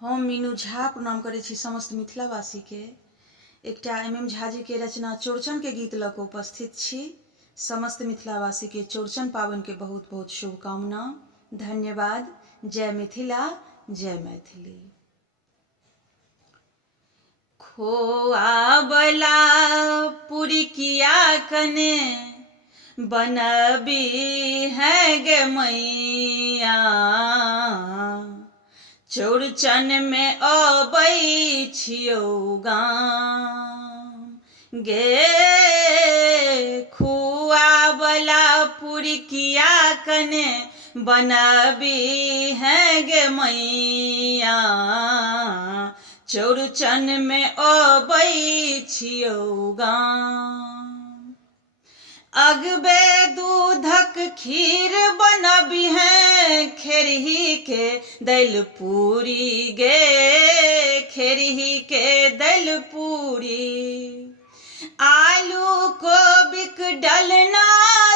हम मीनू झा प्रणाम करै छी समस्त मिथिलावासी के। एकटा MM झा जी के रचना चौड़चन के गीत लऽ कऽ उपस्थित छी। समस्त मिथिलावासी के चौड़चन पावन के बहुत बहुत शुभकामना। धन्यवाद। जय मिथिला, जय मैथिली। खोआ बला पुरिकिया कने बनबी है गे मैया, चौड़चन में अबै छियौ गाम गे। खुआ बला पुरिकिया कने बनबी है गे मैया, चौड़चन में अबै छियौ गाम। अगबे दूधक खीर बनबी है खेरही के दल पूरी गे, खेरही के दल पूरी। आलू कोबिक डलना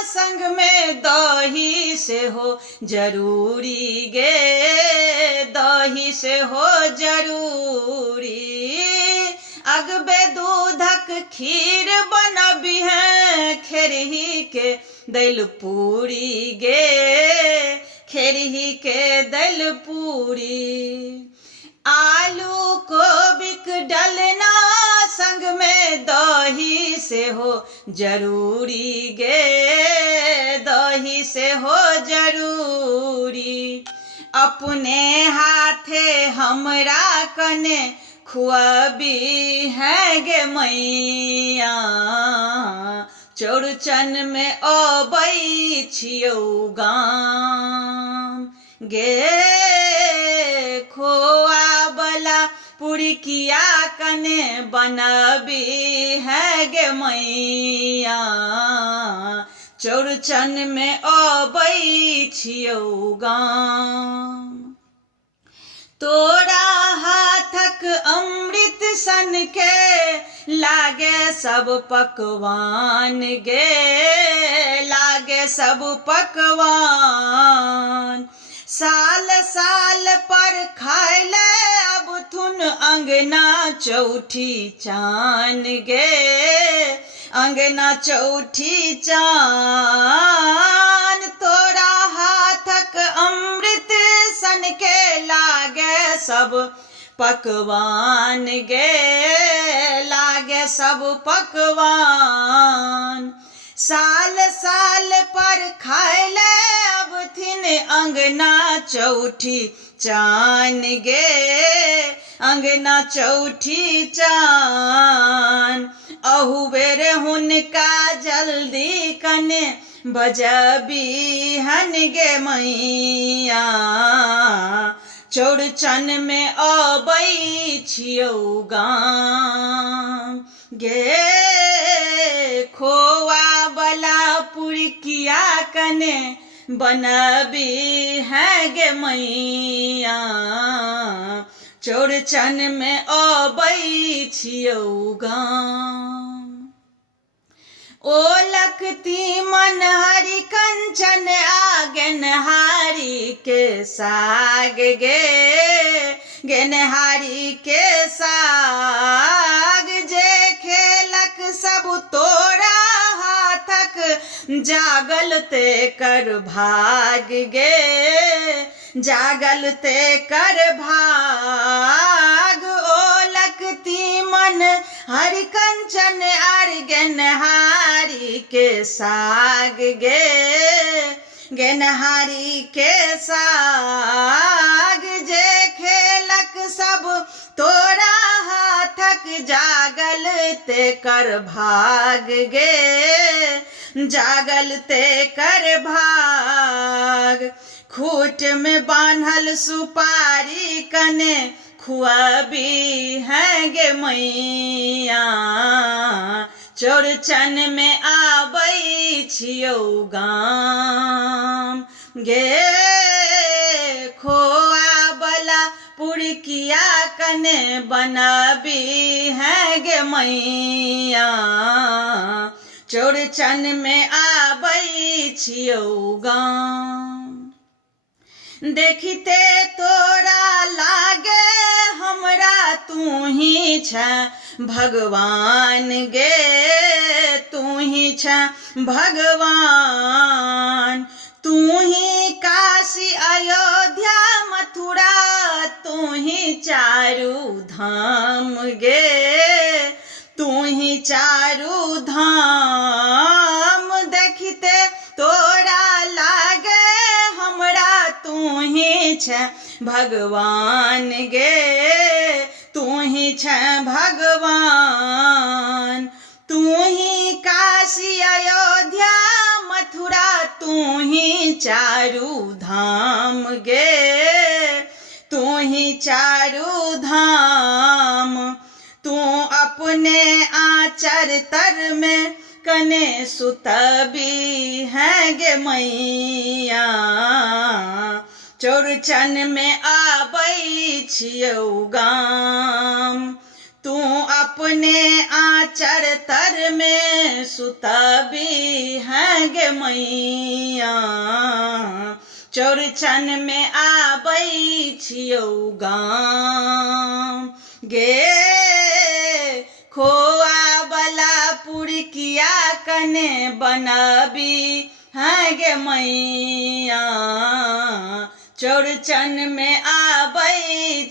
संग में दही से हो जरूरी गे, दही से हो जरूरी। अगबे दूधक खीर बनबी है खेरही के दल पूरी गे, खेरही के दल पूरी। आलू कोबिक डलना संग में दही से हो जरूरी गे, दही से हो जरूरी। अपने हाथे हमरा कने खुआबी है गे मैया, चौड़चन में अबै छियौ गाम गे। खोआ बला पुरिकिया कने बनबी है गे मैया, चौड़चन में अबै छियौ गाम। तोरा हाथक अमृत सन के लागे सब पकवान गे, लागे सब पकवान। साल साल पर खाइले अब थुन अंगना चौठी चान गे, अंगना चौठी चान। तोरा हाथक अमृत सन के लागे सब पकवान गे, लागे सब पकवान। साल साल पर खाइले अब थिन अंगना चौठी चान गे, अंगना चौठी चान। अहु बेर हुनका जल्दी कने बजबी हन गे मैया, चौड़चन में अबै छियौ गाम गे। खोआ बला पुरिकिया कने बनबी है गे मैया, चौड़चन में अबै छियौ गाम। ओलक तीमन हरि कंचन आ गेनहारी के साग गे, गेनहारी के साग। जे खेलक सब तोरा हाथक जागल ते कर भाग गे, जागल ते कर भाग। ओलक तीमन हरि कंचन आर गेनहारी के साग गे, गेनहारी के साग। जे खेलक सब तोरा हाथक जागल ते कर भाग गे, जागल ते कर भाग। खूट में बान्हल सुपारी कने खुआबी है गे मैया, चौड़चन में आबै छियौ गाम गे। खोआ बला पुरिकिया कने बनबी है गे मैया, चौड़चन में आबै छियौ गाम। देखिते तोरा लागे छ भगवान गे, तू ही छ भगवान। तू ही काशी अयोध्या मथुरा, तू ही चारू धाम गे, तू ही चारू धाम। देखते तोरा लागे हमरा, तू ही छ भगवान गे, तू ही छ भगवान। तू ही काशी अयोध्या मथुरा, तू ही चारू धाम गे, तू ही चारू धाम। तू अपने आचर तर में कने सुतबी है गे मैया, चौरचन में आबै छियौ गाम। तू अपने आचर तर में सुतबी है गे मैया, चौरचन में आबै छियौ गाम गे। खोआ वाला पुरकिया कने बनबी है गे मैया, चौरचन में आबै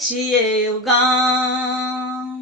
छियौ गाम।